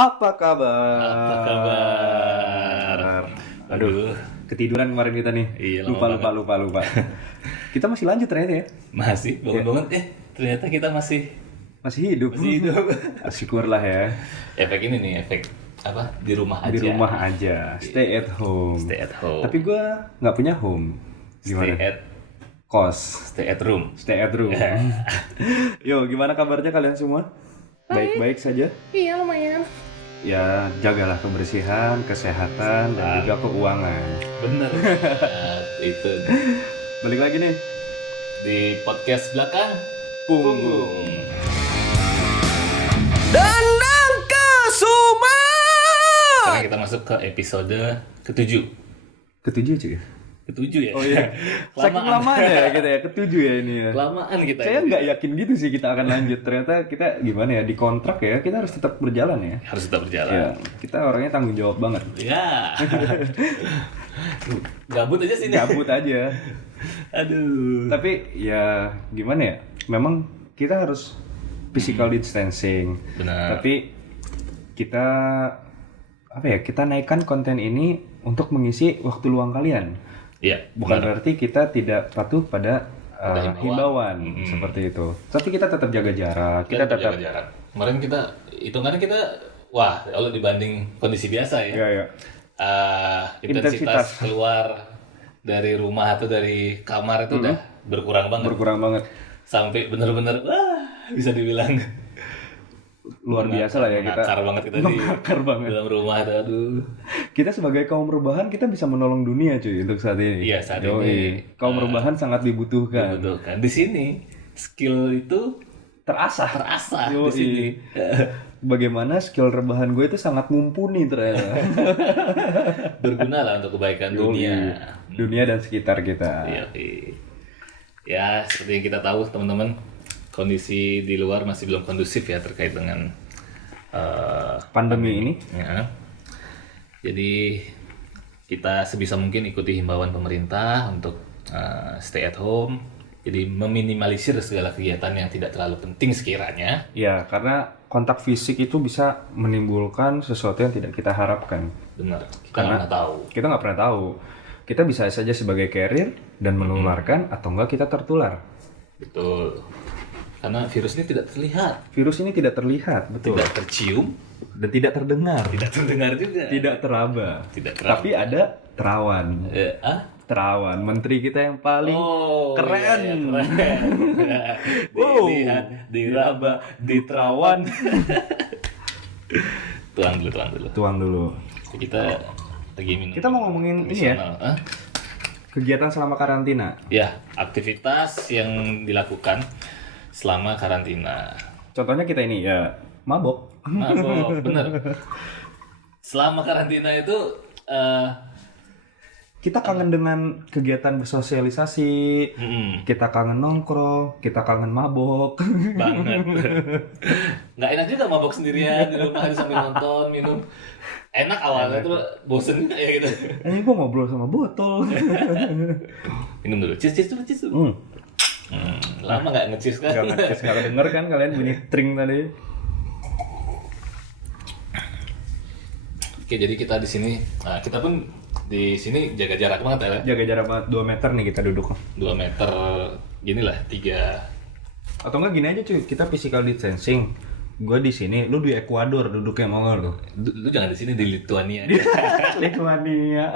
Apa kabar? Apa kabar? Aduh, ketiduran kemarin kita nih. Iya, lupa. Kita masih lanjut ternyata ya. Masih bangun-bangun ternyata kita masih Hidup. Syukurlah ya. efek ini nih, efek apa? Di rumah aja. Di rumah aja. Stay at home. Stay at home. Tapi gue nggak punya home. Gimana? Stay at Kos. stay at room. Stay at room. Yo, gimana kabarnya kalian semua? Baik-baik saja? Iya lumayan. Ya, jagalah kebersihan, kesehatan, dan juga keuangan. Bener. Itu Balik lagi nih. di podcast belakang Punggung. Danang Kasuma. Sekarang kita masuk ke episode ke-7. Ketujuh cuy. Ke-7 ya? Oh iya. Saking lamanya ya kita ya, ketujuh ya ini ya. Kelamaan kita. Saya nggak yakin gitu sih kita akan lanjut. Ternyata kita gimana ya, di kontrak ya, kita harus tetap berjalan ya. Harus tetap berjalan. Ya, kita orangnya tanggung jawab banget. Ya. Gabut aja sih nih. Gabut aja. Aduh. Tapi ya gimana ya, memang kita harus physical distancing. Benar. Tapi kita kita naikkan konten ini untuk mengisi waktu luang kalian. Iya, Bukan benar. berarti kita tidak patuh pada himbauan seperti itu. Tapi kita tetap jaga jarak. Kita tetap jaga jarak. Kemarin kita hitungannya wah, kalau dibanding kondisi biasa ya. ya. Intensitas keluar dari rumah atau dari kamar itu udah berkurang banget. Berkurang banget. Sampai bener-bener bisa dibilang Luar biasa lah ya kita. ngakar banget kita di Mengakar banget. dalam rumah. Aduh. Kita sebagai kaum rebahan kita bisa menolong dunia cuy untuk saat ini. Iya, saat Yoi. ini. Kaum rebahan sangat dibutuhkan. Betul kan. Di sini skill itu Terasah. terasah Yoi. di sini. Bagaimana skill rebahan gue itu sangat mumpuni ternyata. Berguna lah untuk kebaikan Yoi. dunia. Dunia dan sekitar kita. Iya. Ya, seperti yang kita tahu teman-teman, kondisi di luar masih belum kondusif ya terkait dengan Pandemi ini. ya. Jadi kita sebisa mungkin ikuti himbauan pemerintah untuk stay at home. Jadi meminimalisir segala kegiatan yang tidak terlalu penting sekiranya. Ya, karena kontak fisik itu bisa menimbulkan sesuatu yang tidak kita harapkan. Benar. Kita Karena- nggak tahu. Kita nggak pernah tahu. Kita bisa saja sebagai carrier dan menularkan atau enggak kita tertular. Betul. Karena virus ini tidak terlihat, Virus ini tidak terlihat, betul. tidak tercium, Dan tidak terdengar. tidak terdengar juga. Tidak teraba. Tidak teraba. Tapi ada terawan. Terawan, menteri kita yang paling keren. Iya, keren. Dilihat, diraba, diterawan. tuang dulu. Tuang dulu. Kita lagi minum. Kita mau ngomongin ini ya, tradisional. Hah? kegiatan selama karantina. Ya, aktivitas yang dilakukan selama karantina. Contohnya kita ini ya, mabok. Mabok, bener. Selama karantina itu Kita kangen dengan kegiatan bersosialisasi, kita kangen nongkrong, kita kangen mabok. banget. Nggak enak juga mabok sendirian di rumah sambil nonton, minum. Enak awalnya tuh bosen juga ya gitu. Ini gua ngobrol sama botol. Minum dulu, cheers dulu. Lama nggak nge-cheers kan? Gak ngeces, gak denger kan kalian bunyi tring tadi. Oke, jadi kita di sini, kita pun di sini jaga jarak banget ya. Jaga jarak banget 2 meter nih kita duduk. 2 meter, gini lah, 3. Atau enggak gini aja cuy, kita physical distancing. Gue di sini, lu di Ekuador duduknya, mau nggak lu? Lu jangan di sini, di Lithuania. Lithuania.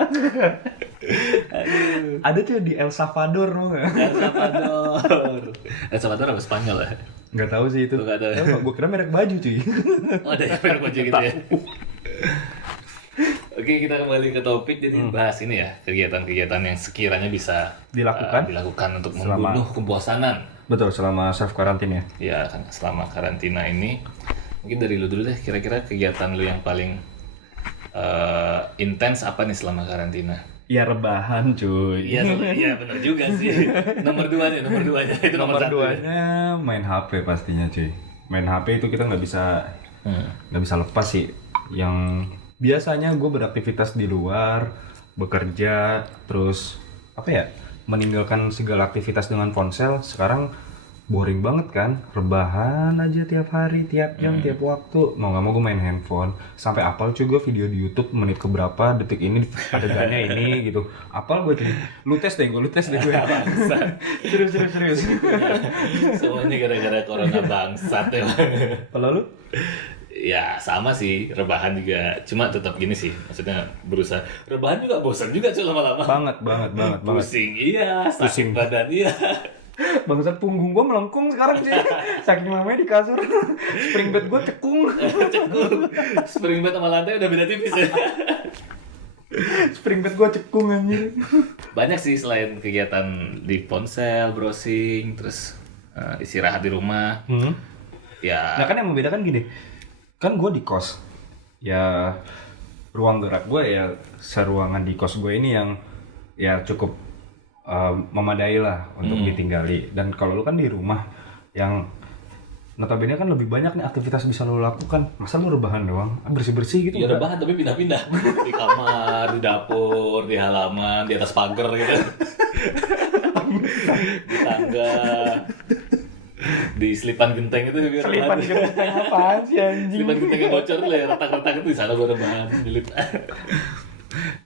Ada tuh di El Salvador, mau nggak? El Salvador apa Spanyol ya? Nggak tahu sih itu. Nggak tahu. Gue kira merek baju cuy. Oh, ada yang merek baju gitu ya. Oke, kita kembali ke topik. Jadi bahas ini ya, kegiatan-kegiatan yang sekiranya bisa Dilakukan untuk membunuh kebosanan. Betul, selama self quarantine ya. Ya, kan selama karantina ini. Mungkin dari lu dulu deh, kira-kira kegiatan lu yang paling intens apa nih selama karantina? Ya rebahan cuy. Iya, benar juga sih. Nomor 2-nya itu nomor 1. Nomor 2-nya main HP pastinya cuy. Main HP itu kita nggak bisa lepas sih. Yang biasanya gue beraktivitas di luar, bekerja, terus meninggalkan segala aktivitas dengan ponsel. Sekarang boring banget kan, rebahan aja tiap hari, tiap jam, tiap waktu. Mau nggak mau gue main handphone. Sampai apal cuy gue video di YouTube menit keberapa, detik ini adegannya ini gitu. Apal gue jadi, lu tes deh gue. Serius. Semuanya gara-gara corona bangsat ya. Kalau lu? Ya sama sih, rebahan juga. Cuma tetap gini sih, maksudnya berusaha. Rebahan juga bosan juga cuy lama-lama. Banget. Pusing iya, Pusing. sakit badan iya. Bangsat punggung gue melengkung sekarang sih. Saking lamanya di kasur. Spring bed gue cekung. Cekung. Spring bed sama lantai udah beda tipis ya. Spring bed gue cekung anjir. Banyak sih selain kegiatan di ponsel, browsing, terus istirahat di rumah. Ya, Nah kan yang membedakan gini, kan gue di kos, ya ruang gerak gue ya seruangan di kos gue ini yang ya cukup memadai lah untuk ditinggali. Dan kalau lu kan di rumah yang notabene kan lebih banyak nih aktivitas bisa lu lakukan. Masa lu rebahan doang, bersih-bersih gitu? ya enggak? rebahan tapi pindah-pindah di kamar, di dapur, di halaman, di atas pagar gitu, di tangga, di selipan genteng itu biar Selipan rebahan. genteng apaan sih anjing? Selipan genteng yang bocor lah, ya, retak-retak itu di sana gua rebahan, nyelip.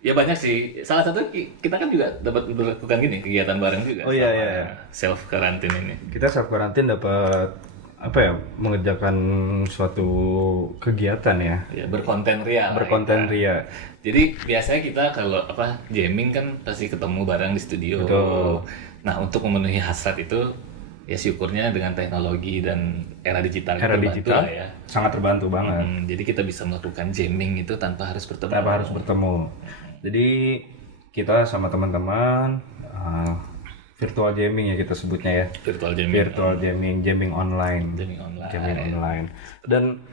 Ya banyak sih. Salah satu kita kan juga dapat melakukan gini kegiatan bareng juga. Oh, iya, sama iya. Self karantin ini. Kita self quarantine dapat apa ya, mengerjakan suatu kegiatan ya, Berkonten ria. berkonten ria. Jadi biasanya kita kalau jamming kan pasti ketemu bareng di studio. Betul. Nah untuk memenuhi hasrat itu ya syukurnya dengan teknologi dan era digital Era kita bantu digital lah ya. sangat terbantu banget. Jadi kita bisa melakukan jamming itu tanpa harus bertemu. Tanpa harus bertemu. Jadi kita sama teman-teman virtual jamming ya kita sebutnya ya. Virtual jamming. Virtual jamming online. Jamming online. Jamming online. Dan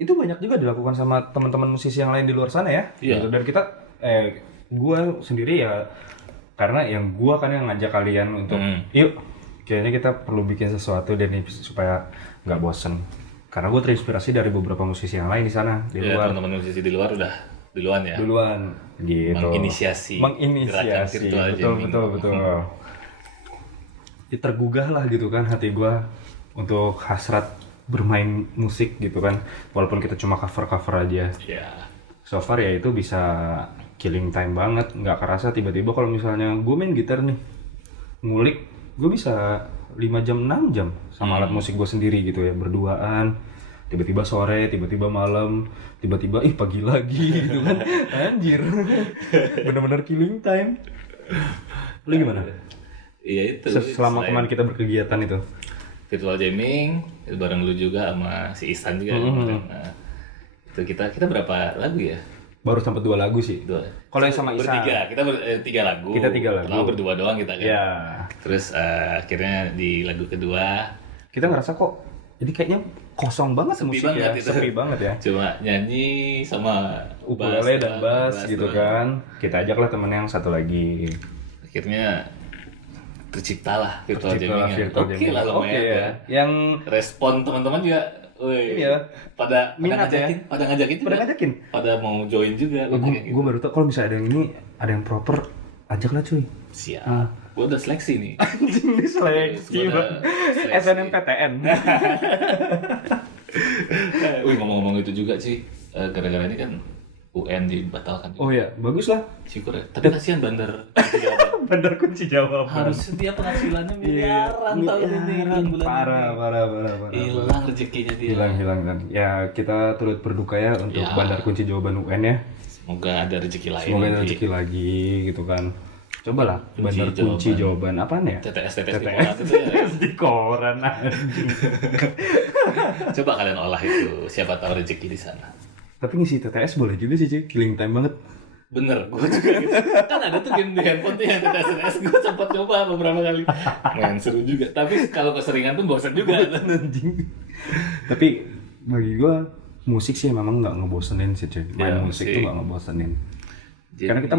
itu banyak juga dilakukan sama teman-teman musisi yang lain di luar sana ya. Iya. Gitu. Dan kita gua sendiri ya, karena yang gua kan yang ngajak kalian untuk yuk kayaknya kita perlu bikin sesuatu dan supaya nggak bosen. Karena gue terinspirasi dari beberapa musisi yang lain di sana di Ya, luar. teman-teman musisi di luar udah duluan ya. Duluan gitu. Menginisiasi gerakan virtual jamming. Betul. Ya, tergugah lah gitu kan hati gue untuk hasrat bermain musik gitu kan. Walaupun kita cuma cover aja. Ya. So far ya itu bisa killing time banget. Nggak kerasa tiba-tiba kalau misalnya gue main gitar nih, ngulik, gue bisa 5 jam 6 jam sama alat musik gue sendiri gitu ya, berduaan. Tiba-tiba sore, tiba-tiba malam, tiba-tiba pagi lagi gitu kan. Anjir. Bener-bener killing time. Lu gimana? Iya itu. Selama selain kemarin kita berkegiatan itu. virtual jamming bareng lu juga sama si Ihsan juga. Nah, itu kita berapa lagu ya? Baru sampai 2 lagu sih. 2. Kalau yang sama Ihsan. Bertiga, kita 3 lagu. Kita 3 lagu. Pertama berdua doang kita kan. Ya. Terus akhirnya di lagu kedua Kita ngerasa kok jadi kayaknya kosong banget Sepi musik banget ya. itu. Sepi banget ya. cuma nyanyi sama Ukulele dan bass gitu doang. kan. Kita ajaklah temen yang satu lagi. Akhirnya terciptalah virtual jamming. Virtual Oke jamming. lah lumayan Oke ya. ya. Yang Respon teman-teman juga, ini ya, pada minat ya. pada ngajakin juga. pada ngajakin. Pada mau join juga. Gue baru tau kalau misalnya ada yang ini, ada yang proper, ajaklah cuy. Siap. Gue udah seleksi nih. Anjing ini seleksi Gua udah banget. seleksi. SNMPTN. Wih ngomong-ngomong itu juga sih, gara-gara ini kan UN dibatalkan. Oh ya, bagus lah. Syukur ya. Tapi kasihan Bandar Jawa. Bandar kunci jawaban. Harusnya dia penghasilannya Iya, miliaran tahun ini bulan parah. hilang rezekinya dia. Hilang kan. Ya kita turut berduka ya untuk Ya. Bandar kunci jawaban UN ya. Semoga ada rezeki lain. Semoga ada nanti. rezeki lagi gitu kan. Cobalah Kunci Bandar kunci jawaban apaan ya? TTS di koran itu ya. Di koran anjing. Coba kalian olah itu, siapa tahu rezeki di sana. Tapi ngisi TTS boleh juga sih cuy, killing time banget. Bener, gue juga gitu. Kan ada tuh game di handphone tuh yang TTS, gue sempat coba beberapa kali. Main seru juga, tapi kalau keseringan tuh bosan juga. Anjing. Tapi bagi gua musik sih memang nggak ngebosenin sih cuy. Main Ya, musik musik. tuh nggak ngebosenin. Karena kita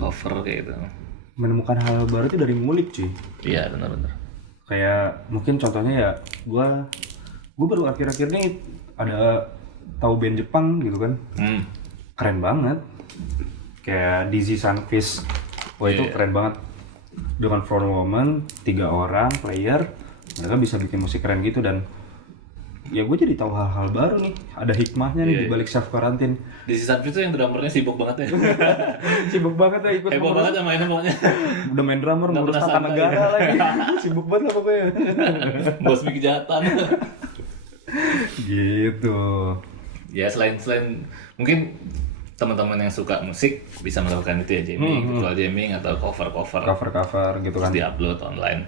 cover kayak gitu. menemukan hal baru itu dari ngulik cuy. Iya benar-benar. Kayak mungkin contohnya ya gua baru akhir-akhir ini ada tahu band Jepang gitu kan. Keren banget. Kayak Dizzy Sunfish. Wah itu Iya. keren banget. Dengan front woman, 3 orang player, mereka bisa bikin musik keren gitu. Dan ya gue jadi tahu hal-hal baru nih, ada hikmahnya nih di balik self quarantine. Di season itu yang drummernya sibuk banget ya. Sibuk banget ya ikut Heboh banget ya mainnya pokoknya. udah main drummer Nggak ngurus pernah tata santai. negara lagi. Sibuk banget lah pokoknya. Bos bikin kejahatan. Gitu. Ya selain mungkin teman-teman yang suka musik bisa melakukan itu ya, jamming, virtual jamming atau cover Cover gitu terus kan. diupload online.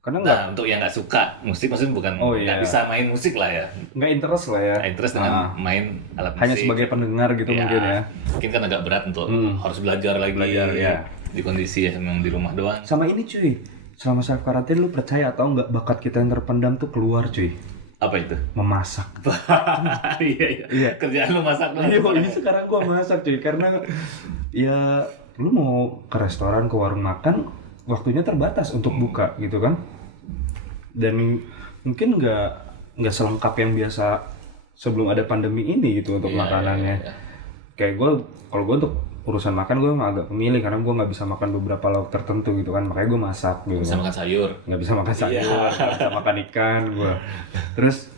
Karena nggak Nah, untuk yang nggak suka musik, maksudnya bukan nggak bisa main musik lah ya. nggak interest lah ya. Nggak interest dengan main alat musik. Hanya sebagai pendengar gitu mungkin ya. Mungkin kan agak berat untuk harus belajar lagi. ya. Di kondisi yang memang di rumah doang. Sama ini cuy, selama self quarantine lu percaya atau nggak bakat kita yang terpendam tuh keluar cuy? Apa itu? Memasak. Iya. Kerjaan lu masak doang. Iya, ini sekarang gua masak cuy, karena ya lu mau ke restoran, ke warung makan, waktunya terbatas untuk buka gitu kan. Dan mungkin nggak selengkap yang biasa sebelum ada pandemi ini gitu untuk makanannya. Kayak kalau gue untuk urusan makan gue agak pemilih karena gue nggak bisa makan beberapa lauk tertentu gitu kan, makanya gue masak gitu. Bisa makan sayur. Nggak bisa makan sayur, nggak bisa makan ikan gue. Terus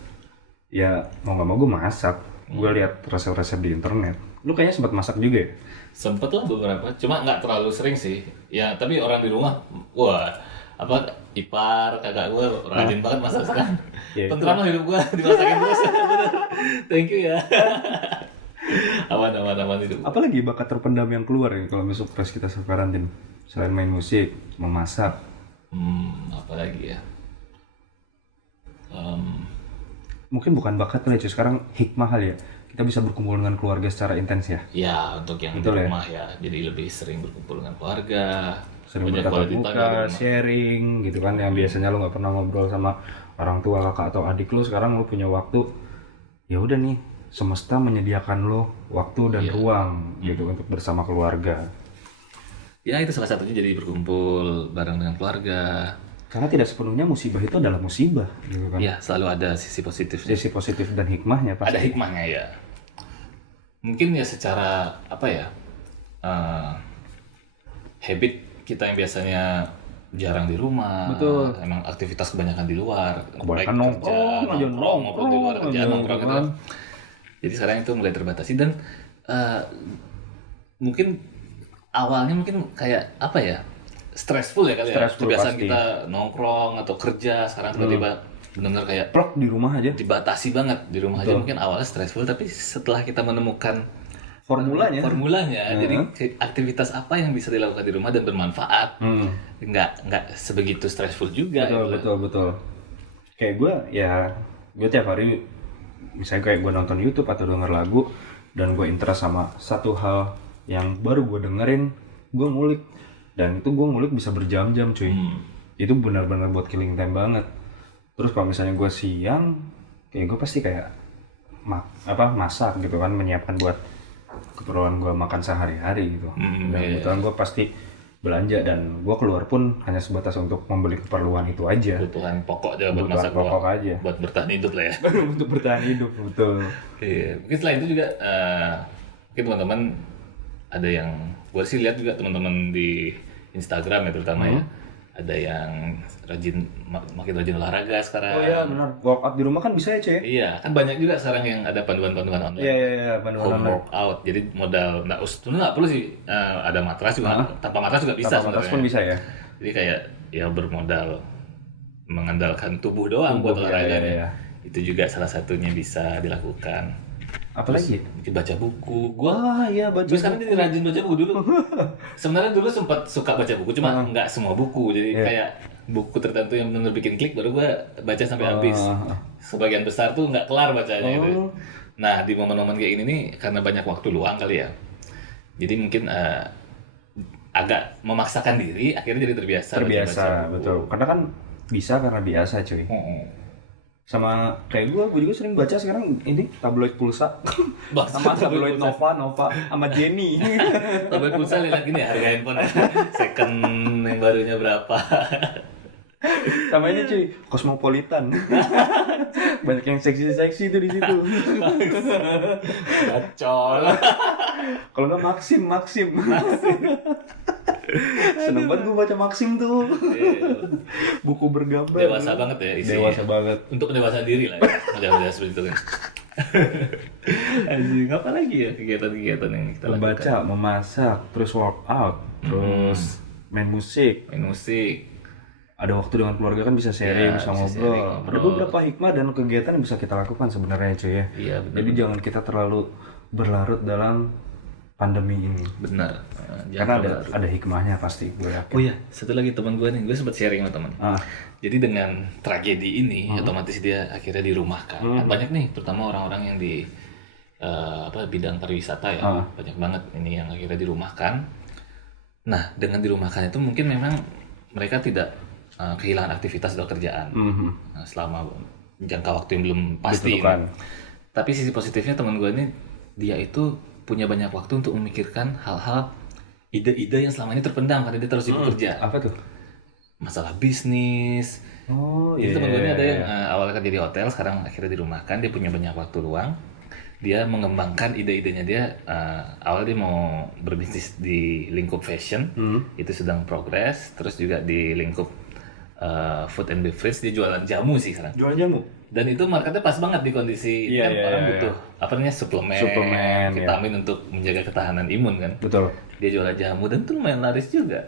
ya mau nggak mau gue masak. Gue lihat resep-resep di internet. Lu kayaknya sempat masak juga ya? Sempet lah beberapa, cuma nggak terlalu sering sih. Ya tapi orang di rumah, wah ipar kakak gue rajin banget masak sekarang. Ya, Tentram lah hidup gue dimasakin terus. Bener. Thank you ya. aman hidup. Apalagi bakat terpendam yang keluar ya kalau besok pas kita self quarantine? Selain main musik, memasak. Apa lagi ya? Mungkin bukan bakat kali ya, cuy. Sekarang hikmah kali ya. Kita bisa berkumpul dengan keluarga secara intens ya. Ya untuk yang Betul di ya? rumah ya, jadi lebih sering berkumpul dengan keluarga. Sering banyak bertatap quality time muka, di rumah. sharing gitu kan. Yang biasanya lu nggak pernah ngobrol sama orang tua, kakak atau adik lu, sekarang lu punya waktu. Ya udah nih, semesta menyediakan lo waktu dan ruang gitu untuk bersama keluarga. Ya itu salah satunya, jadi berkumpul bareng dengan keluarga. Karena tidak sepenuhnya musibah itu adalah musibah gitu kan. Ya selalu ada sisi positifnya. Sisi positif dan hikmahnya pasti. Ada hikmahnya ya. Mungkin ya secara apa ya, habit kita yang biasanya jarang di rumah. Betul. Emang aktivitas kebanyakan di luar. Kebanyakan Baik nongkrong aja, ngobrol di luar kerja, aja, nongkrong gitu. kan. Jadi sekarang itu mulai terbatasi dan mungkin awalnya mungkin kayak apa ya, stressful ya kali Stressful ya. Kebiasaan pasti. kita nongkrong atau kerja, sekarang tiba-tiba benar-benar kayak Plok di rumah aja. dibatasi banget di rumah aja. Mungkin awalnya stressful, tapi setelah kita menemukan formulanya, jadi aktivitas apa yang bisa dilakukan di rumah dan bermanfaat, nggak sebegitu stressful juga. Betul. Kayak gue tiap hari misalnya kayak gue nonton YouTube atau denger lagu dan gue interest sama satu hal yang baru gue dengerin, gue ngulik, dan itu gue ngulik bisa berjam-jam cuy. Itu benar-benar buat killing time banget. Terus kalau misalnya gue siang, kayak gue pasti kayak masak gitu kan, menyiapkan buat keperluan gue makan sehari-hari gitu. Dan kebetulan gue pasti belanja, dan gue keluar pun hanya sebatas untuk membeli keperluan itu aja. Kebutuhan pokok aja buat Kebutuhan masak pokok doang. aja. Buat bertahan hidup lah ya. Untuk bertahan hidup, betul. Iya, mungkin selain itu juga mungkin teman-teman ada yang gue sih lihat juga teman-teman di Instagram ya terutama ya, ada yang makin rajin olahraga sekarang. Oh iya benar. Workout di rumah kan bisa ya cuy? Iya, kan banyak juga sekarang yang ada panduan-panduan online. Iya, panduan Home online. workout, jadi modal nggak perlu sih ada matras juga, tanpa matras juga bisa Tanpa batas sebenarnya. pun bisa ya. Jadi kayak ya bermodal mengandalkan tubuh doang buat olahraganya. iya. Itu juga salah satunya bisa dilakukan. Apalagi? Mungkin baca buku. Gua Wah iya baca. gue sekarang jadi rajin baca buku dulu. Sebenarnya dulu sempat suka baca buku, cuma nggak semua buku. Jadi kayak buku tertentu yang benar bikin klik baru gue baca sampai habis. Sebagian besar tuh nggak kelar bacanya gitu. Nah di momen-momen kayak gini nih, karena banyak waktu luang kali ya. Jadi mungkin agak memaksakan diri, akhirnya jadi terbiasa baca buku. Betul. Karena kan bisa karena biasa cuy. Sama kayak gue juga sering baca sekarang ini tabloid Pulsa. Sama tabloid Nova sama Jenny. Tabloid Pulsa lihat gini harga handphone second yang barunya berapa. Sama ini cuy, Cosmopolitan. Banyak yang seksi-seksi tuh di situ. Gacor. Kalau nggak Maxim. Seneng banget gue baca Maxim tuh. Iya. Buku bergambar. Dewasa banget ya isinya. Dewasa banget. Untuk pendewasaan diri lah ya. Model-model seperti itu kan. Anjing, apa lagi ya kegiatan-kegiatan yang kita lakukan? Membaca, memasak, terus workout, terus main musik. Main musik. Ada waktu dengan keluarga kan bisa sharing, Ya, bisa bisa ngobrol. sharing, Ada ngobrol. beberapa hikmah dan kegiatan yang bisa kita lakukan sebenarnya cuy ya. Iya benar. Jadi jangan kita terlalu berlarut dalam pandemi ini. Benar. Karena ada hikmahnya pasti gue yakin. Oh iya, satu lagi teman gue nih, gue sempat sharing sama teman. Ah, Jadi dengan tragedi ini, otomatis dia akhirnya dirumahkan. Kan banyak nih, terutama orang-orang yang di bidang pariwisata ya, banyak banget ini yang akhirnya dirumahkan. Nah, dengan dirumahkan itu mungkin memang mereka tidak kehilangan aktivitas atau kerjaan selama jangka waktu yang belum pasti. ditentukan. Tapi sisi positifnya teman gue ini, dia itu punya banyak waktu untuk memikirkan hal-hal ide-ide yang selama ini terpendam karena dia terus sibuk kerja. Apa tuh? Masalah bisnis. Oh Jadi iya. teman gue ini ada yang awalnya kerja di hotel, sekarang akhirnya dirumahkan, dia punya banyak waktu luang. Dia mengembangkan ide-idenya dia. Awalnya dia mau berbisnis di lingkup fashion, itu sedang progres. Terus juga di lingkup food and beverage, dia jualan jamu sih sekarang. Jual jamu. Dan itu marketnya pas banget di kondisi Iya, kan iya, orang iya, butuh apa namanya suplemen, vitamin untuk menjaga ketahanan imun kan. Betul. Dia jualan jamu dan itu lumayan laris juga.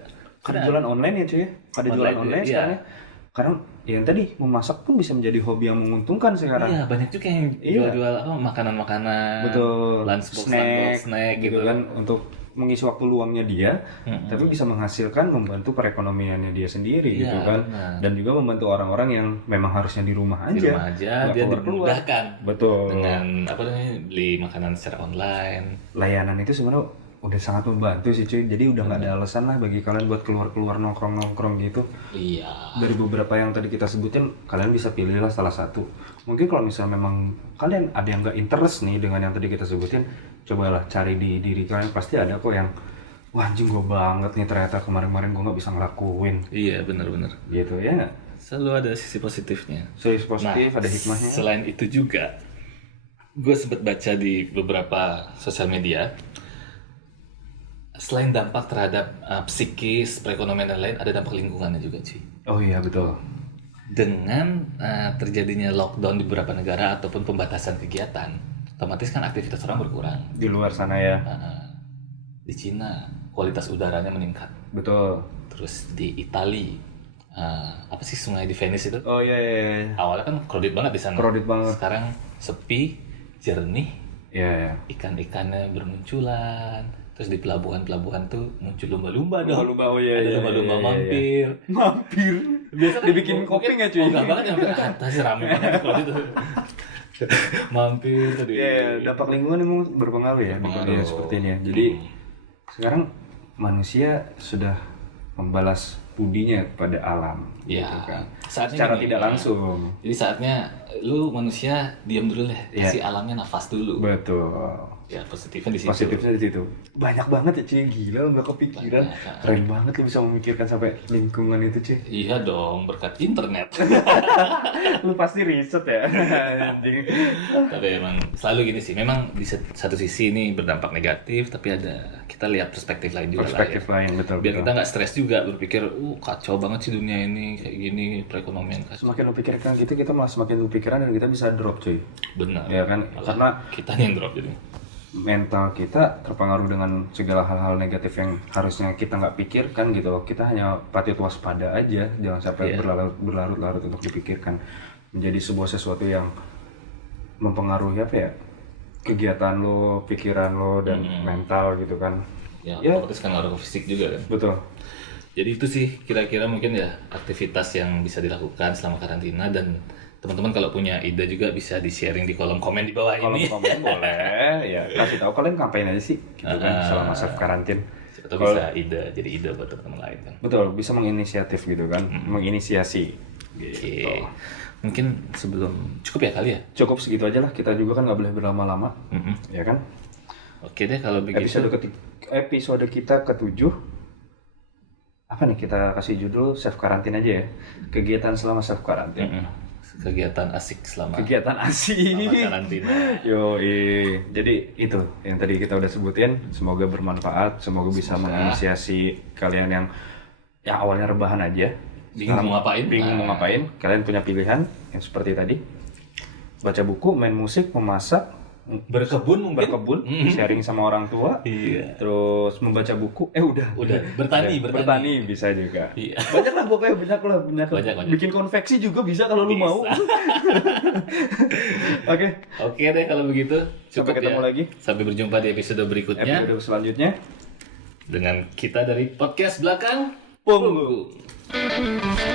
Ada jualan online ya cuy ya? Ada jualan Online online juga, sekarang iya. ya? Karena yang tadi memasak pun bisa menjadi hobi yang menguntungkan sekarang. Iya, banyak juga yang jual-jual apa makanan-makanan, Betul. lunchbox, snack gitu. kan untuk mengisi waktu luangnya dia, tapi bisa menghasilkan membantu perekonomiannya dia sendiri Iya, gitu kan, benar. dan juga membantu orang-orang yang memang harusnya di rumah aja. Di rumah aja nggak dia keluar-keluar. dimudahkan Betul. dengan apa namanya beli makanan secara online. Layanan itu sebenarnya udah sangat membantu sih cuy. Jadi udah nggak ada alasan lah bagi kalian buat keluar-keluar nongkrong-nongkrong gitu. Iya. Dari beberapa yang tadi kita sebutin, kalian bisa pilihlah salah satu. Mungkin kalau misalnya memang kalian ada yang nggak interest nih dengan yang tadi kita sebutin, cobalah cari di diri kalian, pasti ada kok yang wah anjing gue banget nih ternyata kemarin-kemarin gue nggak bisa ngelakuin Iya, benar-benar. gitu ya nggak? Selalu ada sisi positifnya. Sisi positif, ada hikmahnya. Selain itu juga, gue sempat baca di beberapa sosial media, selain dampak terhadap psikis, perekonomian dan lain, ada dampak lingkungannya juga sih. Oh iya betul. Dengan terjadinya lockdown di beberapa negara ataupun pembatasan kegiatan, otomatis kan aktivitas orang berkurang. Di luar sana ya. Di Cina, kualitas udaranya meningkat. Betul. Terus di Itali, apa sih sungai di Venice itu? Oh iya iya. Iya. Awalnya kan crowded banget di sana. Crowded banget. Sekarang sepi, jernih, Iya iya. ikan-ikannya bermunculan. Terus di pelabuhan-pelabuhan tuh muncul lumba-lumba dong. Lumba-lumba, oh iya, Ada iya, lumba-lumba iya, iya, mampir. Mampir. Biasa kan Dibikin mungkin- kopi nggak, cuy? Oh, enggak banget ya, atas rame banget kalau itu. Mampir tadi. Iya, dampak lingkungan memang berpengaruh ya di Berpengaruh. dunia seperti ini ya. Jadi sekarang manusia sudah membalas budinya kepada alam, Iya. gitu kan. Saatnya Secara gini, tidak ya. langsung. Jadi saatnya lu manusia diam dulu deh, Iya. kasih alamnya nafas dulu. Betul. Ya positifnya di situ. Positifnya di situ. Banyak banget ya cuy, gila lu nggak kepikiran. Banyak. Keren banget lu bisa memikirkan sampai lingkungan itu cuy. Iya dong, berkat internet. Lu pasti riset ya. Anjing. Tapi emang selalu gini sih. Memang di satu sisi ini berdampak negatif, tapi ada kita lihat perspektif lain juga Perspektif lah ya. lain betul. Biar betul. kita nggak stres juga berpikir, kacau banget sih dunia ini kayak gini, perekonomian kacau. Semakin lu pikirkan gitu, kita malah semakin lu pikiran dan kita bisa drop cuy. Benar. Ya kan? Malah Karena kita yang drop jadi. mental kita terpengaruh dengan segala hal-hal negatif yang harusnya kita nggak pikirkan gitu loh. Kita hanya patut waspada aja, jangan sampai Iya. berlarut-larut untuk dipikirkan menjadi sebuah sesuatu yang mempengaruhi apa ya, kegiatan lo, pikiran lo dan mental gitu kan. Ya, Ya. otomatis kan ngaruh ke fisik juga kan. Betul. Jadi itu sih kira-kira mungkin ya aktivitas yang bisa dilakukan selama karantina, dan teman-teman kalau punya ide juga bisa di-sharing di kolom komen di bawah Kalau ini. komen boleh ya, kasih tahu kalian ngapain aja sih gitu kan selama self karantin. Atau bisa jadi ide buat teman-teman lain kan. Betul, bisa menginisiatif gitu kan, menginisiasi. Oke. Mungkin sebelum cukup ya kali ya. Cukup segitu aja lah, kita juga kan nggak boleh berlama-lama, ya kan? Oke deh kalau begitu. Episode kita ke-7 apa nih, kita kasih judul self karantin aja ya, kegiatan selama self karantin. kegiatan asik selama Kegiatan asik. karantina. Jadi itu yang tadi kita udah sebutin. Semoga bermanfaat. Semoga bisa menginisiasi kalian yang awalnya rebahan aja. Bingung mau ngapain? Bingung mau ngapain? Kalian punya pilihan yang seperti tadi. Baca buku, main musik, memasak, Berkebun mungkin. berkebun, sharing sama orang tua. Iya. Terus membaca buku. Udah. Bertani. Bertani bisa juga. Iya. Banyak lah pokoknya banyak. Banyak. Bikin konveksi juga bisa kalau lu Bisa. mau. Oke. Oke deh kalau begitu. Sampai Cukup ketemu ya. lagi. Sampai berjumpa di episode berikutnya Episode selanjutnya. dengan kita dari podcast belakang Punggu. Punggu.